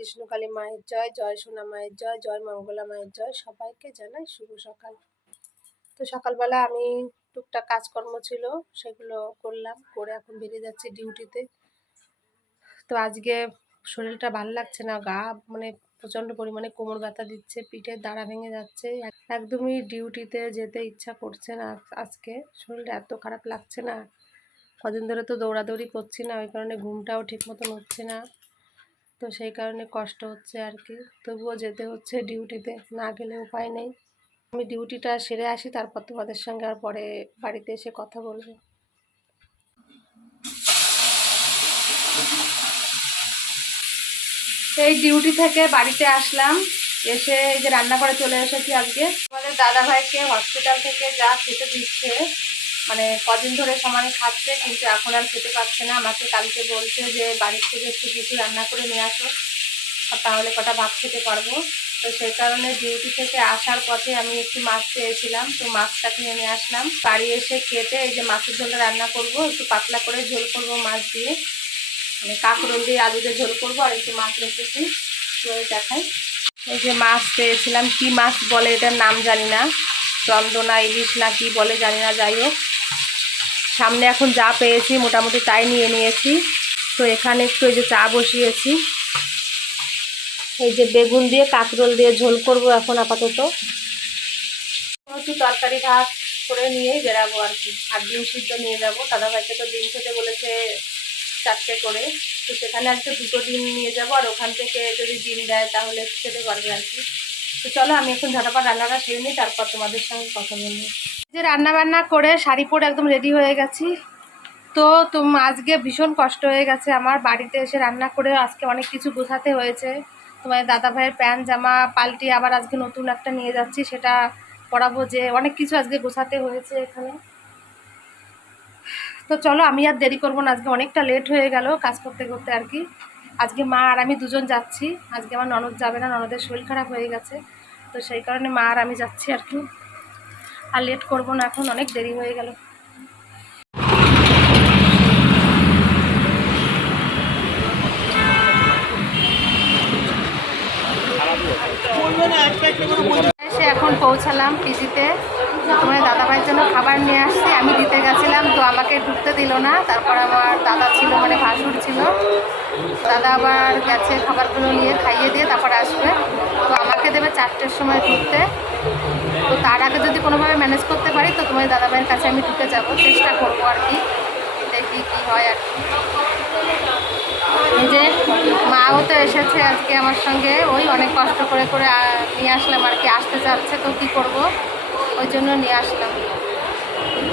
কৃষ্ণকালী মায়ের জয় জয় সোনা মায়ের জয় জয় মঙ্গলা মায়ের জয়। সবাইকে জানাই শুভ সকাল। তো সকালবেলা আমি টুকটাক কাজকর্ম ছিল, সেগুলো করলাম, করে এখন বেরিয়ে যাচ্ছি ডিউটিতে। তো আজকে শরীরটা ভালো লাগছে না, গা মানে প্রচণ্ড পরিমাণে কোমর ব্যথা দিচ্ছে, পিঠের দাঁড়া ভেঙে যাচ্ছে। একদমই ডিউটিতে যেতে ইচ্ছা করছে না আজকে। শরীরটা এত খারাপ লাগছে না। কদিন ধরে তো দৌড়াদৌড়ি করছি না, ওই কারণে ঘুমটাও ঠিক মতন হচ্ছে না। তো সেই কারণে কষ্ট হচ্ছে আর কি। তবুও যেতে হচ্ছে ডিউটিতে না গেলে উপায় নেই। আমি ডিউটিটা সেরে আসি, তারপর তোমাদের সঙ্গে আর পরে বাড়িতে এসে কথা বলব। এই ডিউটি থেকে বাড়িতে আসলাম, এসে এই যে রান্না করে চলে এসেছি আজকে। আমাদের দাদা ভাইকে হসপিটাল থেকে যা খেতে দিচ্ছে মানে কদিন ধরে সমানে খাচ্ছে, কিন্তু এখন আর খেতে পাচ্ছে না। আমাকে কালকে বলছে যে, বাড়ির থেকে একটু কিছু রান্না করে নিয়ে আসো। তাহলে কটা ভাত খেতে পারব। তো সেই কারণে ডিউটি থেকে আসার পথে আমি একটু মাছ পেয়েছিলাম। তো মাছটা কিনে নিয়ে আসলাম। বাড়ি এসে কেটে এই যে মাছের ঝোলটা রান্না করব, একটু পাতলা করে ঝোল করব মাছ দিয়ে। মানে কাঁকরোল দিয়ে আলু দিয়ে ঝোল করব আর একটু মাছ রেখেছি। দেখাই। এই যে মাছ পেয়েছিলাম। কি মাছ বলে এটার নাম জানি না। চন্দনা ইলিশ না, কি বলে জানি না, যাই হোক। সামনে এখন যা পেয়েছি, মোটামুটি তাই নিয়ে নিয়েছি। তো এখানে একটু এই যে চা বসিয়েছি। এই যে বেগুন দিয়ে কাঁকরোল দিয়ে ঝোল করব এখন আপাতত। একটু তরকারি ভাত করে নিয়েই বেরাবো আর কি। আর ডিম সিদ্ধ নিয়ে যাব। দাদাভাইকে তো ডিম খেতে বলেছে চারটে করে। তো সেখানে আজকে দুটো ডিম নিয়ে যাব, আর ওখান থেকে যদি ডিম দেয় তাহলে খেতে পারবে আর কি। তো চলো, আমি এখন ঝটাপট রান্নাটা সেরে নিই, তারপর তোমাদের সঙ্গে কথা বলব। যে রান্না বান্না করে শাড়ি পরে একদম রেডি হয়ে গেছি। তো তুম, আজকে ভীষণ কষ্ট হয়ে গেছে আমার বাড়িতে এসে রান্না করে আজকে অনেক কিছু গোছাতে হয়েছে। তোমার দাদা ভাইয়ের প্যান্ট, জামা, পাল্টি, আবার আজকে নতুন একটা নিয়ে যাচ্ছি, সেটা পরাবো যে অনেক কিছু আজকে গোছাতে হয়েছে এখানে। তো চলো, আমি আর দেরি করব না, আজকে অনেকটা লেট হয়ে গেল কাজ করতে করতে আর কি। আজকে মা আর আমি দুজন যাচ্ছি। আজকে আমার ননদ যাবে না, ননদের শরীর খারাপ হয়ে গেছে। তো সেই কারণে মা আর আমি যাচ্ছি আর কি। আর লেট করব না এখন, অনেক দেরি হয়ে গেল। এসে এখন পৌঁছালাম পিজিতে। তোমার দাদাভাইয়ের জন্য খাবার নিয়ে আসছি, আমি দিতে গেছিলাম, তো আমাকে ঢুকতে দিল না। তারপর আমার দাদা ছিল মানে ছিল। দাদা আবার গেছে খাবারগুলো নিয়ে, খাইয়ে দিয়ে তারপর আসবে। তো আমাকে দেবে চারটের সময় ঢুকতে তো তার আগে যদি কোনোভাবে ম্যানেজ করতে পারি, তো তোমার দাদাভাইয়ের কাছে আমি ঢুকে যাব। চেষ্টা করব আর কি, দেখি কী হয় আর কি। যে মাও তো এসেছে আজকে আমার সঙ্গে। ওই অনেক কষ্ট করে করে নিয়ে আসলাম আর কি। আসতে চাচ্ছে, তো কী করব? ওই জন্য নিয়ে আসলাম।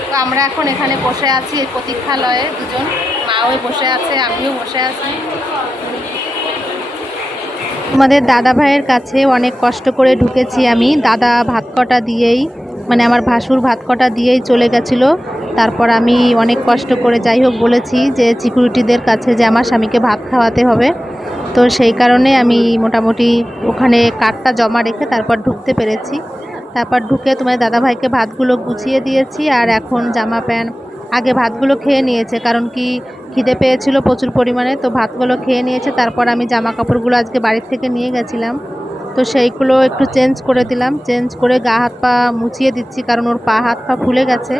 তো আমরা এখন এখানে বসে আছি এই প্রতীক্ষালয়ে দুজন। মাও বসে আছে, আমিও বসে আছি। তোমাদের দাদা ভাইয়ের কাছে অনেক কষ্ট করে ঢুকেছি আমি। দাদা ভাত কটা দিয়েই মানে আমার ভাসুর ভাত কটা দিয়েই চলে গেছিল। তারপর আমি অনেক কষ্ট করে যাই হোক বলেছি যে সিকিউরিটিদের কাছে যে আমার স্বামীকে ভাত খাওয়াতে হবে। তো সেই কারণে আমি মোটামুটি ওখানে কার্ডটা জমা রেখে তারপর ঢুকতে পেরেছি। তারপর ঢুকে তোমার দাদা ভাইকে ভাতগুলো গুছিয়ে দিয়েছি আর এখন জামা প্যান্ট আগে ভাতগুলো খেয়ে নিয়েছে, কারণ কি খিদে পেয়েছিল প্রচুর পরিমাণে, তো ভাতগুলো খেয়ে নিয়েছে, তারপর আমি জামা কাপড়গুলো আজকে বাড়ির থেকে নিয়ে গেছিলাম। তো সেইগুলো একটু চেঞ্জ করে দিলাম। চেঞ্জ করে গা হাত পা মুছিয়ে দিচ্ছি কারণ ওর পা হাত পা ফুলে গেছে।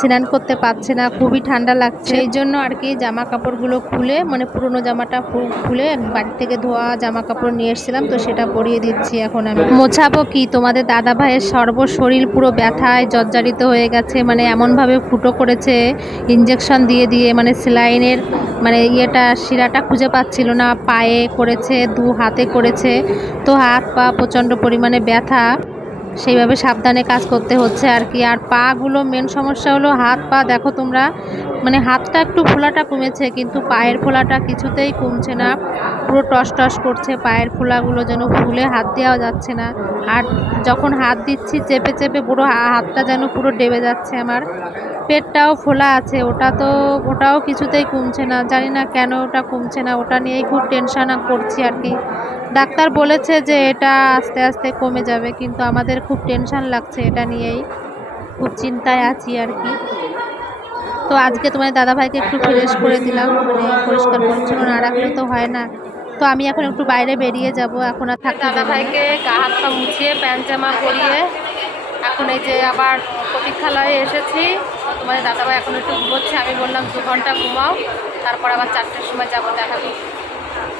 স্নান করতে পারছে না খুবই ঠান্ডা লাগছে। এই জন্য আর কি জামা কাপড়গুলো খুলে মানে পুরনো জামাটা খুলে বাড়ি থেকে ধোয়া জামা কাপড় নিয়ে এসেছিলাম তো সেটা পরিয়ে দিচ্ছি এখন আমি। মোছাবো কি? তোমাদের দাদা ভাইয়ের সর্বশরীর পুরো ব্যথায় জর্জারিত হয়ে গেছে মানে এমনভাবে ফুটো করেছে ইঞ্জেকশন দিয়ে দিয়ে মানে সেলাইনের মানে ইয়েটা, শিরাটা খুঁজে পাচ্ছিল না। পায়ে করেছে, দু হাতে করেছে। তো হাত পা প্রচণ্ড পরিমাণে ব্যথা। সেইভাবে সাবধানে কাজ করতে হচ্ছে আর কি। আর পাগুলো মেন সমস্যা হলো হাত পা। দেখো তোমরা মানে হাতটা একটু ফোলাটা কমেছে, কিন্তু পায়ের ফোলাটা কিছুতেই কমছে না। পুরো টস টস করছে, পায়ের ফোলাগুলো যেন ফুলে, হাত দেওয়া যাচ্ছে না। আর যখন হাত দিচ্ছি, চেপে চেপে পুরো হাতটা যেন পুরো ডেবে যাচ্ছে আমার। পেটটাও ফোলা আছে, ওটা তো, ওটাও কিছুতেই কমছে না। জানি না কেন ওটা কমছে না, ওটা নিয়েই খুব টেনশন করছি আর কি। ডাক্তার বলেছে যে এটা আস্তে আস্তে কমে যাবে, কিন্তু আমাদের খুব টেনশন লাগছে এটা নিয়েই। খুব চিন্তায় আছি আর কি। তো আজকে তোমার দাদাভাইকে একটু ফ্রেশ করে দিলাম মানে পরিষ্কার পরিচ্ছন্ন না রাখলে তো হয় না। তো তো আমি এখন একটু বাইরে বেরিয়ে যাব, এখন আর থাকতে দাদা ভাইকে গা হাত পা মুছিয়ে প্যান্ট জামা পরিয়ে এখন এই যে আবার প্রতীক্ষালয়ে এসেছি। তোমাদের দাদা ভাই এখন একটু ঘুমোচ্ছে, আমি বললাম দু ঘণ্টা ঘুমাও, তারপর আবার চারটের সময় যাব দেখা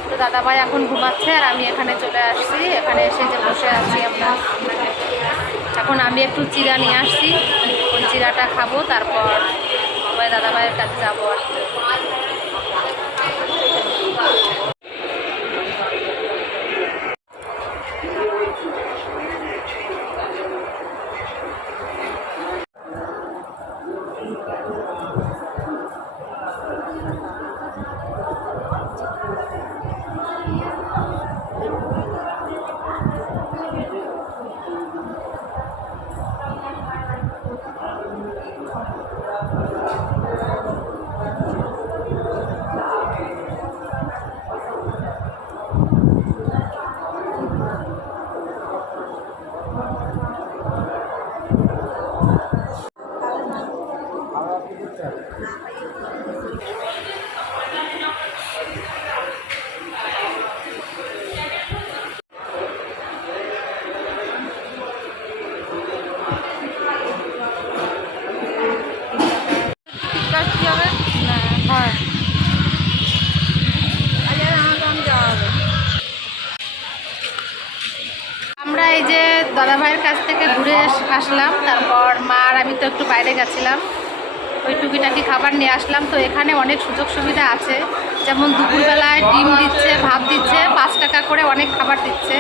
তো দাদা ভাই এখন ঘুমাচ্ছে আর আমি এখানে চলে আসছি, এখানে এসে যে বসে আছি আমরা। এখন আমি একটু চিরা নিয়ে আসছি, ওই চিরাটা খাব, তারপর তোমার দাদা ভাইয়ের কাছে যাব আর এই যে দাদা ভাইয়ের কাছ থেকে ঘুরে আসলাম, তারপর মা আর আমি তো একটু বাইরে গেছিলাম। ওই টুকিটাকি খাবার নিয়ে আসলাম, তো এখানে অনেক সুযোগ সুবিধা আছে। যেমন দুপুরবেলায় ডিম দিচ্ছে, ভাত দিচ্ছে, পাঁচ টাকা করে অনেক খাবার দিচ্ছে।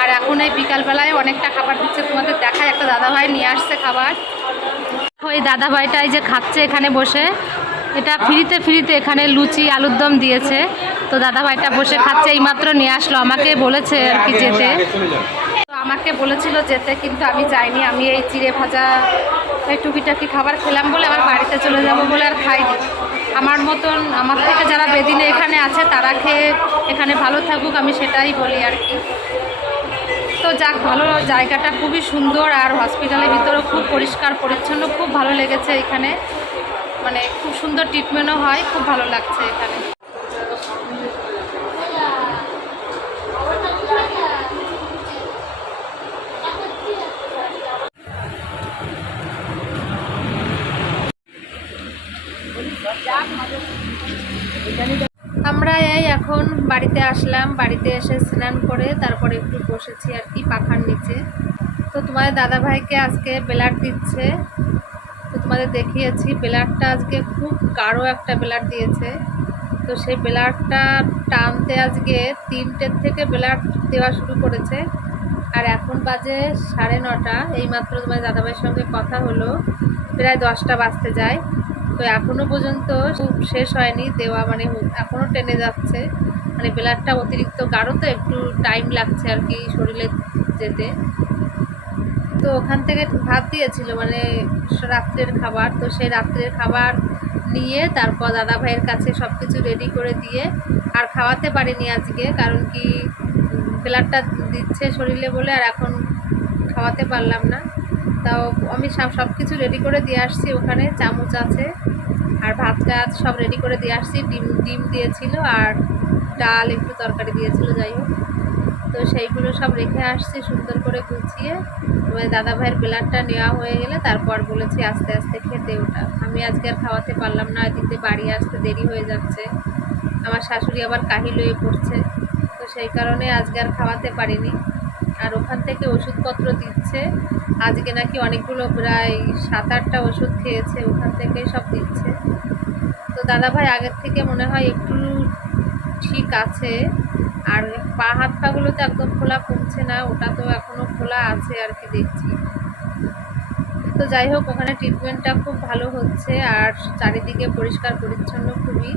আর এখন এই বিকালবেলায় অনেকটা খাবার দিচ্ছে। তোমাদের দেখায় একটা দাদা ভাই নিয়ে আসছে খাবার। ওই দাদা ভাইটাই যে খাচ্ছে এখানে বসে। এটা ফ্রিতে ফ্রিতে এখানে লুচি, আলুর দম দিয়েছে। তো দাদা ভাইটা বসে খাচ্ছে, এইমাত্র নিয়ে আসলো। আমাকে বলেছে আর কি যেতে। আমাকে বলেছিল যেতে, কিন্তু আমি যাইনি। আমি এই চিড়ে ভাজা, এই টুকিটাকি খাবার খেলাম বলে আমার বাড়িতে চলে যাব বলে আর খাইনি। আমার মতন, আমার থেকে যারা বেদিনে এখানে আছে, তারা খেয়ে এখানে ভালো থাকুক, আমি সেটাই বলি আর কি। তো যাক, ভালো জায়গাটা খুবই সুন্দর আর হসপিটালের ভিতরেও খুব পরিষ্কার, পরিচ্ছন্ন, খুব ভালো লেগেছে এখানে। মানে খুব সুন্দর ট্রিটমেন্টও হয়, খুব ভালো লাগছে এখানে। বাড়িতে আসলাম, বাড়িতে এসে স্নান করে তারপরে একটু বসেছি আর কি পাখার নিচে। তো তোমাদের দাদা ভাইকে আজকে বেলার দিচ্ছে। তো তোমাদের দেখিয়েছি, বেলারটা আজকে খুব গাঢ় একটা বেলার দিয়েছে। তো সেই বেলারটা টানতে আজকে তিনটের থেকে বেলার দেওয়া শুরু করেছে। আর এখন বাজে সাড়ে নটা, এইমাত্র তোমার দাদাভাইয়ের সঙ্গে কথা হলো। প্রায় দশটা বাজতে যায়। তো এখনও পর্যন্ত শেষ হয়নি, দেওয়া মানে এখনও টেনে যাচ্ছে। মানে বেলারটা অতিরিক্ত গাঢ় তো একটু টাইম লাগছে আর কি শরীরে যেতে। তো ওখান থেকে ভাত দিয়েছিল মানে রাত্রের খাবার। তো সেই রাত্রের খাবার নিয়ে তারপর দাদা ভাইয়ের কাছে সব কিছু রেডি করে দিয়ে আর খাওয়াতে পারিনি আজকে, কারণ কি বেলারটা দিচ্ছে শরীরে বলে আর এখন খাওয়াতে পারলাম না। তাও আমি সব সব কিছু রেডি করে দিয়ে আসছি ওখানে, চামচ আছে আর ভাত টাত সব রেডি করে দিয়ে আসছি, ডিম ডিম দিয়েছিল আর ডাল, একটু তরকারি দিয়েছিল, যাই হোক। তো সেইগুলো সব রেখে আসছি, সুন্দর করে গুছিয়ে। এবার দাদা ভাইয়ের বেলারটা নেওয়া হয়ে গেলে তারপর বলেছি আস্তে আস্তে খেতে ওটা। আমি আজকে আর খাওয়াতে পারলাম না এদিক বাড়ি আসতে দেরি হয়ে যাচ্ছে। আমার শাশুড়ি আবার কাহিল হয়ে পড়ছে। তো সেই কারণে আজকে আর খাওয়াতে পারিনি। আর ওখান থেকে ওষুধপত্র দিচ্ছে। আজকে নাকি অনেকগুলো প্রায় সাত আটটা ওষুধ খেয়েছে, ওখান থেকেই সব দিচ্ছে। তো দাদা ভাই আগের থেকে মনে হয় একটু ঠিক আছে আর পা হাত পাগুলো তো একদম খোলা কমছে না, ওটা তো এখনও খোলা আছে আর কি দেখছি। তো যাই হোক, ওখানে ট্রিটমেন্টটা খুব ভালো হচ্ছে, আর চারিদিকে পরিষ্কার পরিচ্ছন্ন খুবই।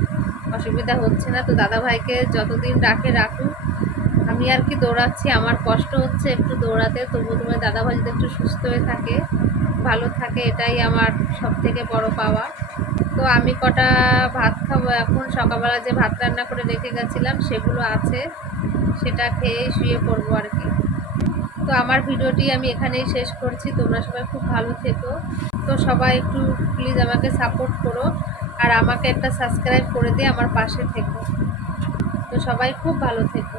অসুবিধা হচ্ছে না। তো দাদা ভাইকে যতদিন রাখে রাখুক। আমি আর কি দৌড়াচ্ছি। আমার কষ্ট হচ্ছে একটু দৌড়াতে তবু তোমার দাদাভাই যদি একটু সুস্থ হয়ে থাকে, ভালো থাকে, এটাই আমার সব থেকে বড় পাওয়া। তো আমি কটা ভাত খাব এখন? সকালবেলা যে ভাত রান্না করে রেখে গেছিলাম, সেগুলো আছে। সেটা খেয়ে শুয়ে পড়ব আর কি। তো আমার ভিডিওটি আমি এখানেই শেষ করছি। তোমরা সবাই খুব ভালো থেকো। তো সবাই একটু প্লিজ আমাকে সাপোর্ট করো। আর আমাকে একটা সাবস্ক্রাইব করে দিয়ে আমার পাশে থেকো। তো সবাই খুব ভালো থেকো।